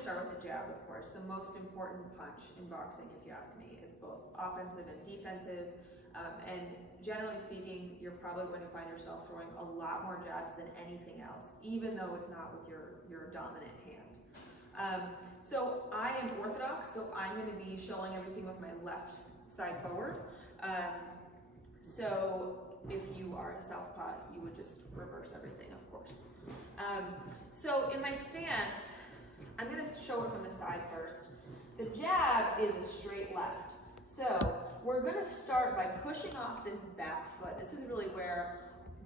to start with the jab, of course, the most important punch in boxing, if you ask me. It's both offensive and defensive, and generally speaking, you're probably going to find yourself throwing a lot more jabs than anything else, even though it's not with your dominant hand. So I am orthodox, so I'm going to be showing everything with my left side forward. So if you are a southpaw, you would just reverse everything, of course. So in my stance, I'm going to show it from the side first. The jab is a straight left. So we're going to start by pushing off this back foot. This is really where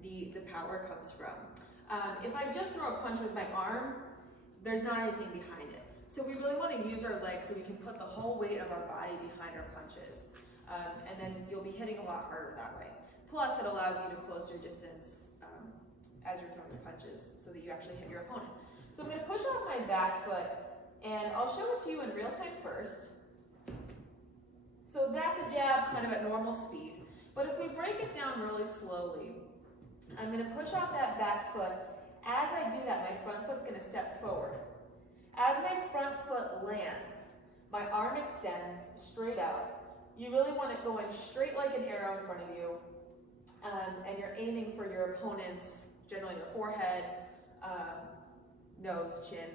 the power comes from. If I just throw a punch with my arm, there's not anything behind it. So we really want to use our legs so we can put the whole weight of our body behind our punches. And then you'll be hitting a lot harder that way. Plus, it allows you to close your distance as you're throwing your punches so that you actually hit your opponent. So I'm going to push off my back foot, and I'll show it to you in real time first. So that's a jab kind of at normal speed. But if we break it down really slowly, I'm going to push off that back foot. As I do that, my front foot's going to step forward. As my front foot lands, my arm extends straight out. You really want it going straight like an arrow in front of you, and you're aiming for your opponent's, generally their forehead, nose, chin.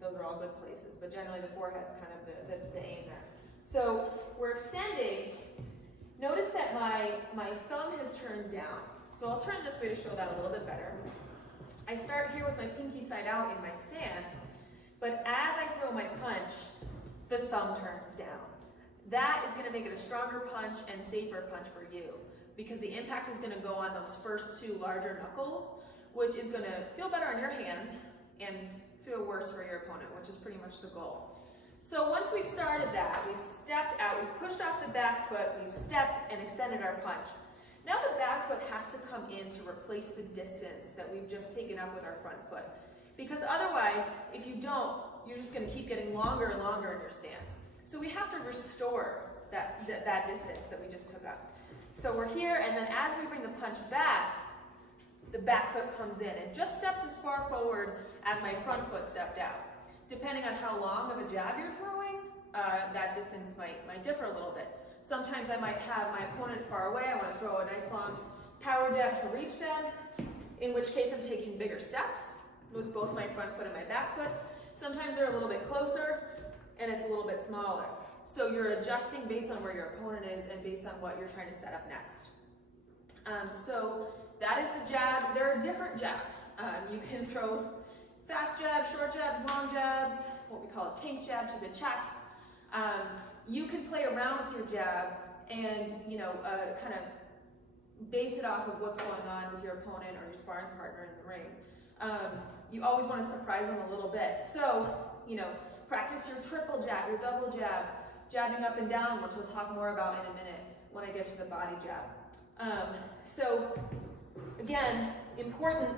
Those are all good places, but generally the forehead's kind of the aim there. So we're extending. Notice that my thumb has turned down. So I'll turn this way to show that a little bit better. I start here with my pinky side out in my stance, but as I throw my punch, the thumb turns down. That is going to make it a stronger punch and safer punch for you, because the impact is going to go on those first two larger knuckles, which is going to feel better on your hand and feel worse for your opponent, which is pretty much the goal. So once we've started that, we've stepped out, we've pushed off the back foot, we've stepped and extended our punch. Now the back foot has to come in to replace the distance that we've just taken up with our front foot. Because otherwise, if you don't, you're just going to keep getting longer and longer in your stance. So we have to restore that distance that we just took up. So we're here, and then as we bring the punch back, the back foot comes in and just steps as far forward as my front foot stepped out. Depending on how long of a jab you're throwing, that distance might differ a little bit. Sometimes I might have my opponent far away. I want to throw a nice long power jab to reach them, in which case I'm taking bigger steps with both my front foot and my back foot. Sometimes they're a little bit closer, and it's a little bit smaller. So you're adjusting based on where your opponent is and based on what you're trying to set up next. So that is the jab. There are different jabs. You can throw fast jabs, short jabs, long jabs, what we call a tank jab to the chest. You can play around with your jab and kind of base it off of what's going on with your opponent or your sparring partner in the ring. You always want to surprise them a little bit. So, practice your triple jab, your double jab, jabbing up and down, which we'll talk more about in a minute when I get to the body jab. So, again, important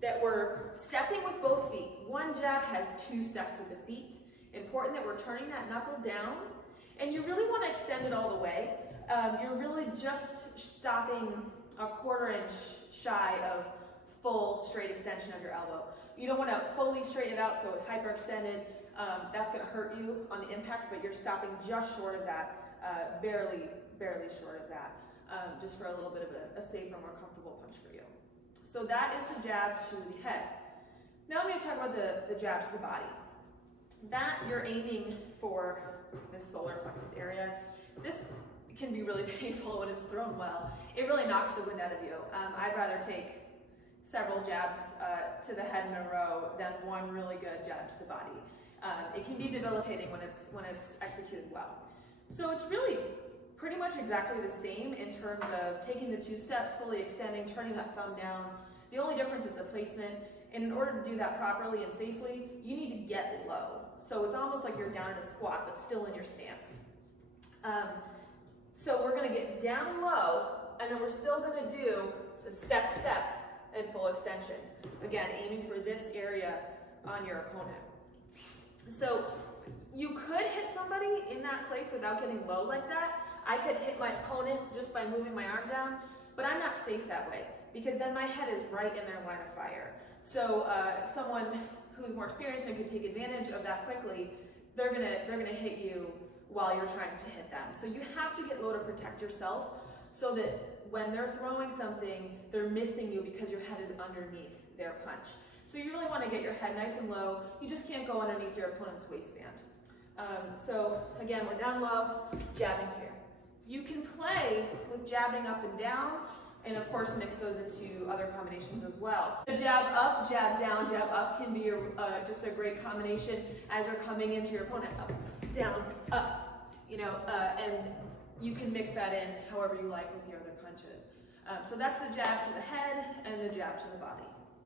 that we're stepping with both feet. One jab has two steps with the feet. Important that we're turning that knuckle down, and you really want to extend it all the way. You're really just stopping a 1/4 inch shy of full straight extension of your elbow. You don't want to fully straighten it out so it's hyperextended. That's going to hurt you on the impact, but you're stopping just short of that, barely short of that, just for a little bit of a safer, more comfortable punch for you. So that is the jab to the head. Now I'm going to talk about the jab to the body. That you're aiming for this solar plexus area. This can be really painful when it's thrown well. It really knocks the wind out of you. I'd rather take several jabs to the head in a row than one really good jab to the body. It can be debilitating when it's executed well. So it's really pretty much exactly the same in terms of taking the two steps, fully extending, turning that thumb down. The only difference is the placement. And in order to do that properly and safely, you need to get low. So it's almost like you're down in a squat, but still in your stance. So we're going to get down low, and then we're still going to do the step, and full extension. Again, aiming for this area on your opponent. So you could hit somebody in that place without getting low like that. I could hit my opponent just by moving my arm down, but I'm not safe that way, because then my head is right in their line of fire. So someone who's more experienced and can take advantage of that quickly, they're gonna hit you while you're trying to hit them. So you have to get low to protect yourself so that when they're throwing something, they're missing you because your head is underneath their punch. So you really want to get your head nice and low. You just can't go underneath your opponent's waistband. So again, we're down low, jabbing here. You can play with jabbing up and down, and of course mix those into other combinations as well. The jab up, jab down, jab up can be just a great combination as you're coming into your opponent. Up, down, up, and you can mix that in however you like with your other punches. So that's the jab to the head and the jab to the body.